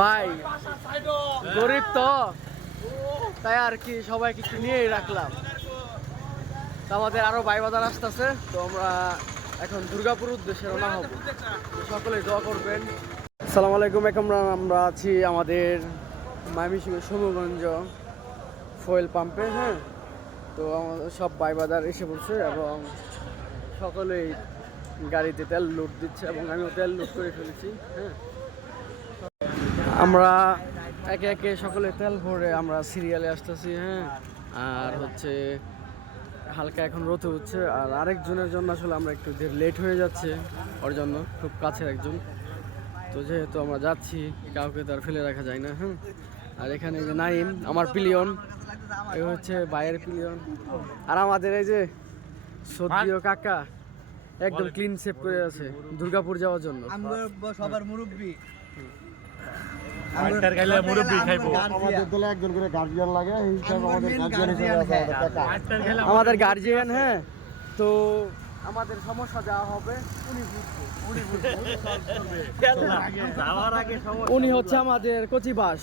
ভাই গরিব তো তাই আর কি সবাইকে একটু নিয়েই রাখলাম। আমাদের আরো ভাই বাজার আসতেছে, তো আমরা এখন দুর্গাপুর উদ্দেশ্যে রওনা হব। সকলে দোয়া করবেন। আসসালামু আলাইকুম। এখন আমরা আছি আমাদের ময়মনসিংহের সমগঞ্জ ফুয়েল পাম্পে। হ্যাঁ, তো আমাদের সব ভাই বাজার এসে পড়ছে এবং সকলেই গাড়িতে তেল লোড দিচ্ছে এবং আমিও তেল লোড করে ফেলেছি। হ্যাঁ, আমরা একে একে সকলে তেল ভরে আমরা সিরিয়ালে আসতেছি। হ্যাঁ, আর হচ্ছে হালকা এখন রোদ হচ্ছে, আর আরেকজনের জন্য আসলে আমরা একটু লেট হয়ে যাচ্ছে, ওর জন্য খুব কাছের একজন। তো যেহেতু আমরা যাচ্ছি, কাউকে তো আর ফেলে রাখা যায় না। হ্যাঁ, আর এখানে যে নাইম আমার পিলিয়ন, এই হচ্ছে ভাইয়ের পিলিয়ন, আর আমাদের এই যে সদ্যীয় কাকা একদম ক্লিন সেভ করে আছে দুর্গাপুর যাওয়ার জন্য। আমরা সবার মুরব্বি, আমাদের দলে একজন করে গার্জিয়ান লাগে, এই হিসাবে আমাদের গার্জিয়ান হিসেবে আছে আমাদের কাকা, আমাদের গার্জিয়ান। হ্যাঁ, তো আমাদের সমস্যা যাওয়া হবে, উনি হচ্ছে আমাদের কচিবাস।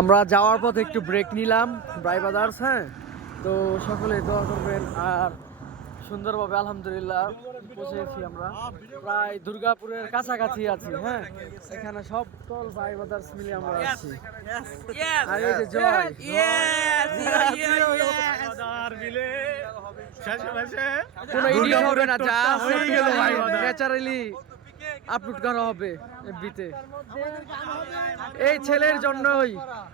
আমরা যাওয়ার পথে একটু ব্রেক নিলাম ভাই বাজার্স। হ্যাঁ, তো সকলে দোয়া করবেন। আর সুন্দরভাবে আলহামদুলিল্লাহ পৌঁছেছি আমরা, প্রায় দুর্গাপুরের কাছাকাছি আছি। হ্যাঁ, এখানে সব তল ভাই বাজার্স মিলে আমরা আছি। আর এই যে জয়, কোনো এডিট হবে না, যা ন্যাচারালি আপলোড করা হবে এফবিতে। এই ছেলের জন্যই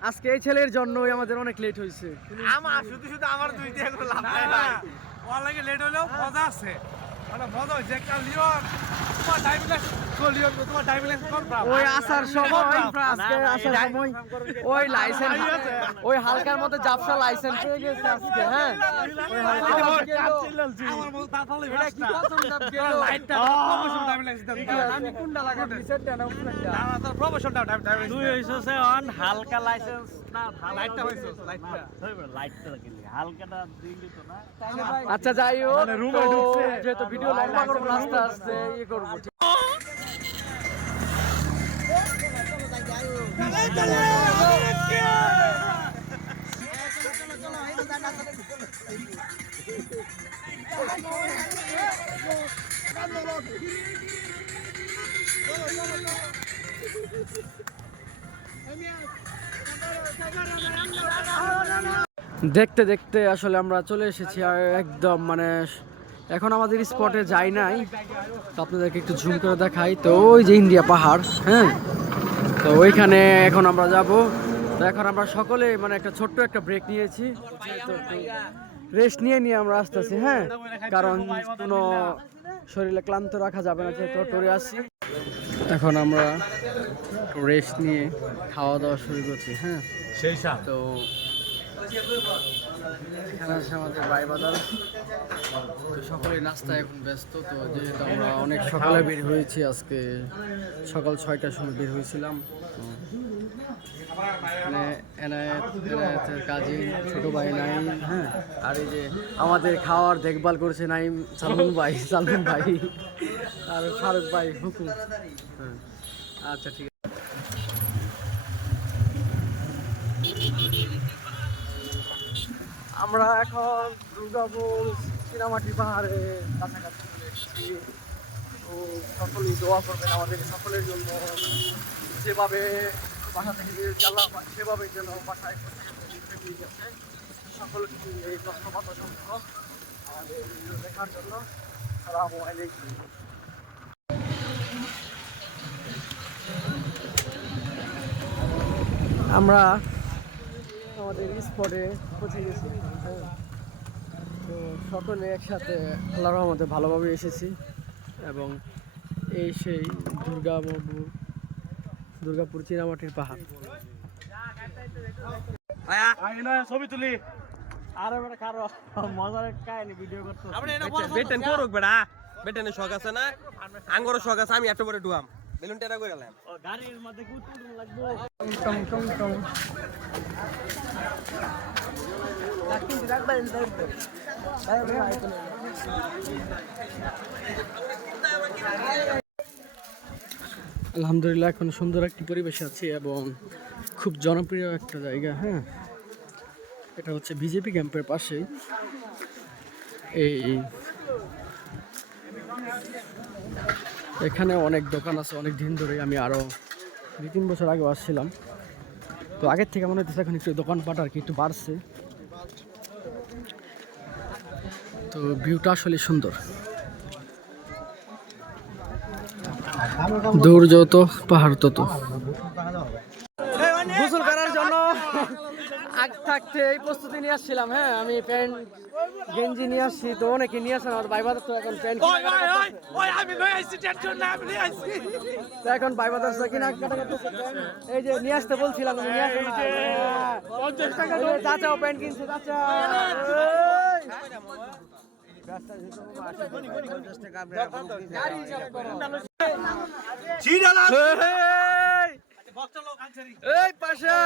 আজকে, এই ছেলের জন্যই আমাদের অনেক লেট হয়েছে। আমার শুধু আমার দুই দিয়ে লাভ নাই ভাই, ওর লাগে লেট হলেও মজা আছে, মানে মজা হয়েছে একটা লিওন। তোমার ডাইভিলেন্স লিওন, তোমার ডাইভিলেন্স কনফার্ম। ওই আসার সময়, আজকে আসার সময় ওই লাইসেন্স, ওই হালকার মধ্যে জাফসা লাইসেন্স পেয়ে গেছে আজকে। হ্যাঁ, ওই হালকা আমার মতো তাড়াতাড়ি এটা কি পছন্দ গেল লাইটটা প্রমোশন ডাইভিলেন্স দেন। আমি কোনটা লাগাম, রিসেটটা না উপরেরটা? না তোর প্রমোশন ডাইভিলেন্স তুই হইছস অন হালকা লাইসেন্স না, লাইটটা হইছস লাইটটা লাইটটা কিনলি, হালকাটা দিলি তো না। আচ্ছা যাই হোক, মানে রুমে ঢুকছে। যেহেতু ভিডিও লম্বা করবো না, আস্তে আস্তে ইয়ে করবো। দেখতে দেখতে আসলে আমরা চলে এসেছি, আর একদম মানে এখন আমাদের স্পটে যাই নাই, তো আপনাদেরকে একটু ঝুম করে দেখাই। তো ওই যে ইন্ডিয়া পাহাড়, হ্যাঁ, তো ওইখানে এখন আমরা যাব। তো এখন আমরা সকলে মানে একটা ছোট্ট একটা ব্রেক নিয়েছি, রেস্ট নিয়ে নিয়ে আমরা আসতেছি। হ্যাঁ, কারণ কোনো শরীরে ক্লান্ত রাখা যাবে না, যেহেতু টরে আসছি। এখন আমরা রেস্ট নিয়ে খাওয়া দাওয়া শুরু করছি। হ্যাঁ, সেই সাথ তো এখানে আছে আমাদের ভাই বাজার, তো সকলেই নাস্তায় এখন ব্যস্ত। তো যেহেতু আমরা অনেক সকালে বের হয়েছি, আজকে সকাল 6টার সময় বের হয়েছিলাম। মানে এনায়েতের কাজে ছোট ভাই নাইম। হ্যাঁ, আর এই যে আমাদের খাওয়ার দেখভাল করছে নাইম, সালমান ভাই আর ফারুক ভাই হুকুম। হ্যাঁ, আচ্ছা ঠিক আছে। আমরা এখন দুর্গাপুর চীনামাটির পাহাড়ে কাছাকাছি চলে এসেছি। তো সকলেই দোয়া করবেন আমাদের সকলের জন্য, যেভাবে বাসা থেকে বেরিয়েছি আল্লাহ সেভাবে যেন বাসায় ফ্যামিলি গেছে সকলকে এই ধন্যবাদ অসংখ্য আমাদের ভিডিও দেখার জন্য। আসসালামু আলাইকুম। আমরা আমাদের স্পটে পৌঁছে গেছি। তো সকলে একসাথে আল্লাহর রহমতে ভালোভাবে এসেছি এবং এই সেই দুর্গাপুর চীনামাটির পাহাড়। ছবি তুলি আর এবারে কারো মজার কাহিনী ভিডিও করতে বেটেন করুক বেড়া বেটেনের শখ আছে না আঙ্গরও শখ আছে আমি এত বড় ডুয়াম বেলুন টেরা করে গেলাম গাড়ির মধ্যে গুতুন লাগবো টং টং টং। আলহামদুলিল্লাহ এখন সুন্দর একটি পরিবেশে আছি এবং খুব জনপ্রিয় একটা জায়গা। হ্যাঁ, এটা হচ্ছে বিজেপি ক্যাম্পের পাশেই। এখানে অনেক দোকান আছে অনেক দিন ধরে। আমি আরও 2-3 বছর আগে আসছিলাম, তো আগের থেকে মনে হচ্ছে এখন একটু দোকানপাট আর কি একটু বাড়ছে। তো ভিউটা আসলে সুন্দর, দূর যত পাহাড় তত। গোসল করার জন্য আগ থাকতে এই প্রস্তুতি নিয়ে আসছিলাম। হ্যাঁ, আমি প্যান্ট গেঞ্জি নিয়ে আসছি, তো অনেকে নিয়ে আসেন। আমার ভাই বাজার তো এখন প্যান্ট এখন ভাই বাজার কিনা এই যে নিয়ে আসতে বলছিলাম আমি নিয়ে আসতে চাচাও প্যান্ট কিনছে। চাচা এই পাশা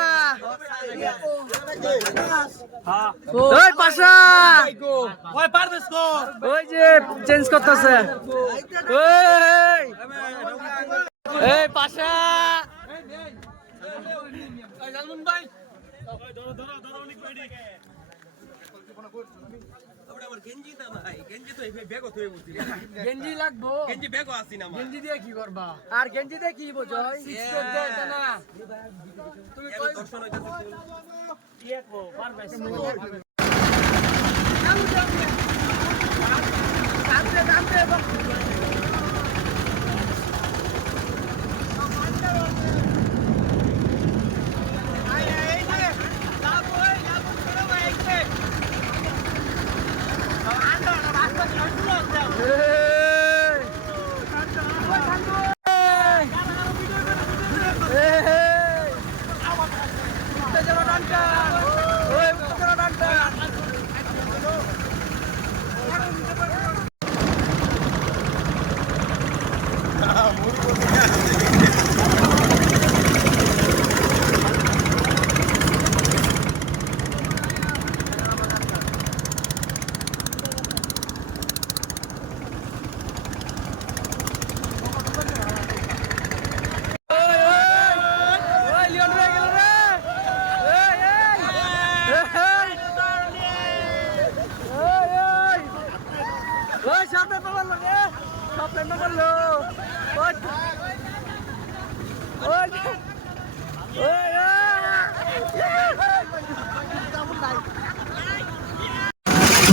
ওই পাশা ওই যে চেঞ্জ করতেছে। এই পাশা গেঞ্জি লাগবো, গেঞ্জি ব্যাগও আসি না আমার গেঞ্জি দিয়ে কি করবা? আর গেঞ্জি দিয়ে কি বোঝো? তুমি দর্শন হইতাছে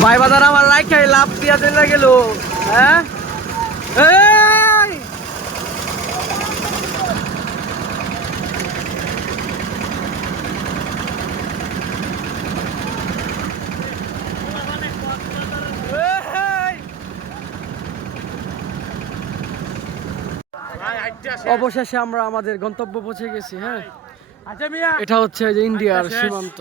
ভাই বাজার আমার রাইখাই লাভ দিয়া দিলে গেল। হ্যাঁ, অবশেষে আমরা আমাদের গন্তব্য পৌঁছে গেছি। হ্যাঁ, এটা হচ্ছে যে ইন্ডিয়ার সীমান্ত,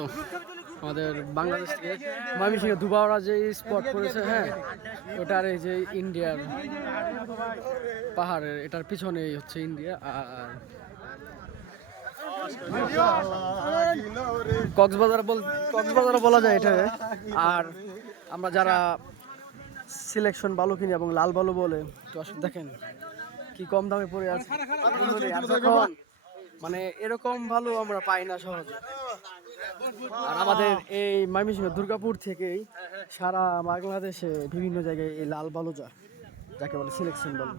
আমাদের বাংলাদেশ থেকে ময়মনসিংহ ধুবাওড়া যে স্পট পড়েছে। হ্যাঁ, ওটার এই যে ইন্ডিয়ার পাহাড়ের এটার পিছনেই হচ্ছে ইন্ডিয়া। আর কক্সবাজার বলা যায় এটা। আর আমরা যারা সিলেকশন বালু কিনি এবং লাল বালু বলে, তো আসলে দেখেন কি কম দামে পড়ে আছে। মানে এরকম ভালো আমরা পাই না সহজে। আর আমাদের এই ময়মনসিংহ দুর্গাপুর থেকেই সারা বাংলাদেশে বিভিন্ন জায়গায় এই লাল বালুজা যাকে বলে সিলেকশন বলে।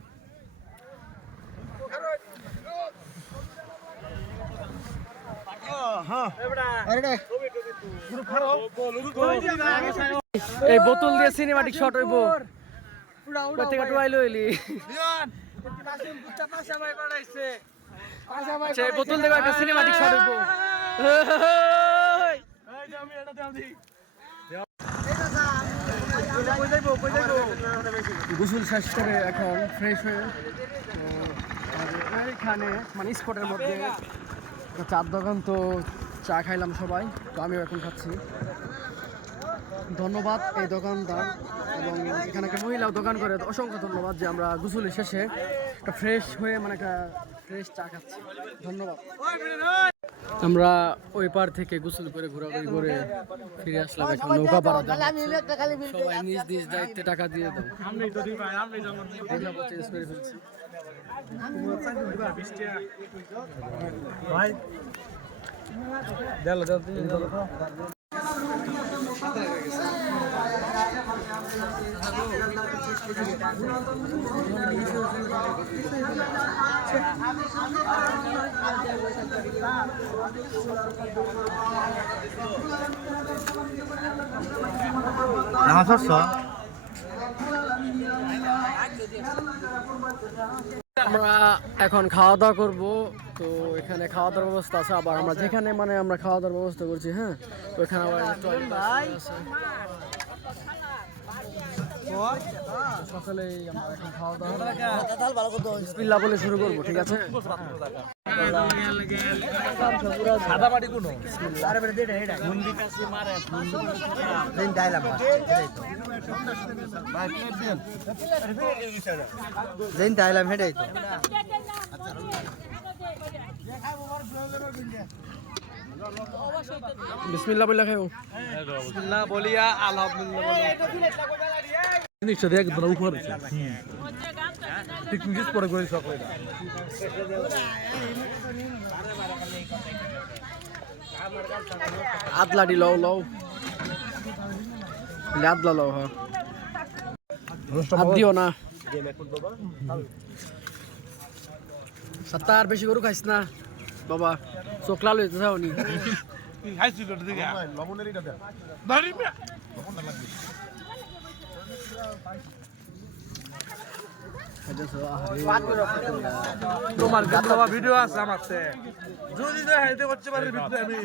এই বোতল দিয়ে সিনেমাটিক শট হইব প্রত্যেকটা টুয়াইলো এলি সেই বোতল দিয়ে একটা সিনেমাটিক শট হইব। গোসল শেষ করে এখন ফ্রেশ হয়ে এখানে মানে স্পটের মধ্যে চার দোকান তো চা খাইলাম সবাই, তো আমিও এখন খাচ্ছি। ধন্যবাদ এই দোকানদার এবং এখানে একটা মহিলাও দোকান করে, অসংখ্য ধন্যবাদ যে আমরা গোসলের শেষে একটা ফ্রেশ হয়ে মানে একটা ফ্রেশ চা খাচ্ছি। ধন্যবাদ। আমরা ওই পার থেকে গোসল করে ঘোরাঘুরি করে ফিরে আসলাম। এখন নৌকা পাড়া সবাই নিজ নিজ দায়িত্বে টাকা দিয়ে দাও। চেঞ্জ করে ফেলছি। আমরা এখন খাওয়া দাওয়া করবো, তো এখানে খাওয়া দাওয়ার ব্যবস্থা আছে। আবার আমরা যেখানে মানে আমরা খাওয়া দাওয়ার ব্যবস্থা করছি, হ্যাঁ, তো এখানে আবার সকালেই আমরা এখন খাওয়া দাওয়া বিসমিল্লাহ বলে শুরু করবো, ঠিক আছে? বিসমিল্লাহ বলে খাইও। বিসমিল্লাহ বলিয়া আলহামদুলিল্লাহ জিনিসটা দেখ তোরা উপরে পিকনিক পরে করে সকলে আদলাডি লও লও আদলা লও, হ্যাঁ হাত দিও না। সত্তার বেশি গরু খাইস না বাবা, চোখ লাল হইতে চাও নি। খাইছিল দিকে লবণের এটা দেন। ধরি তোমার ভিডিও আছে আমার যদি হাইতে করতে পারি ভিতরে আমি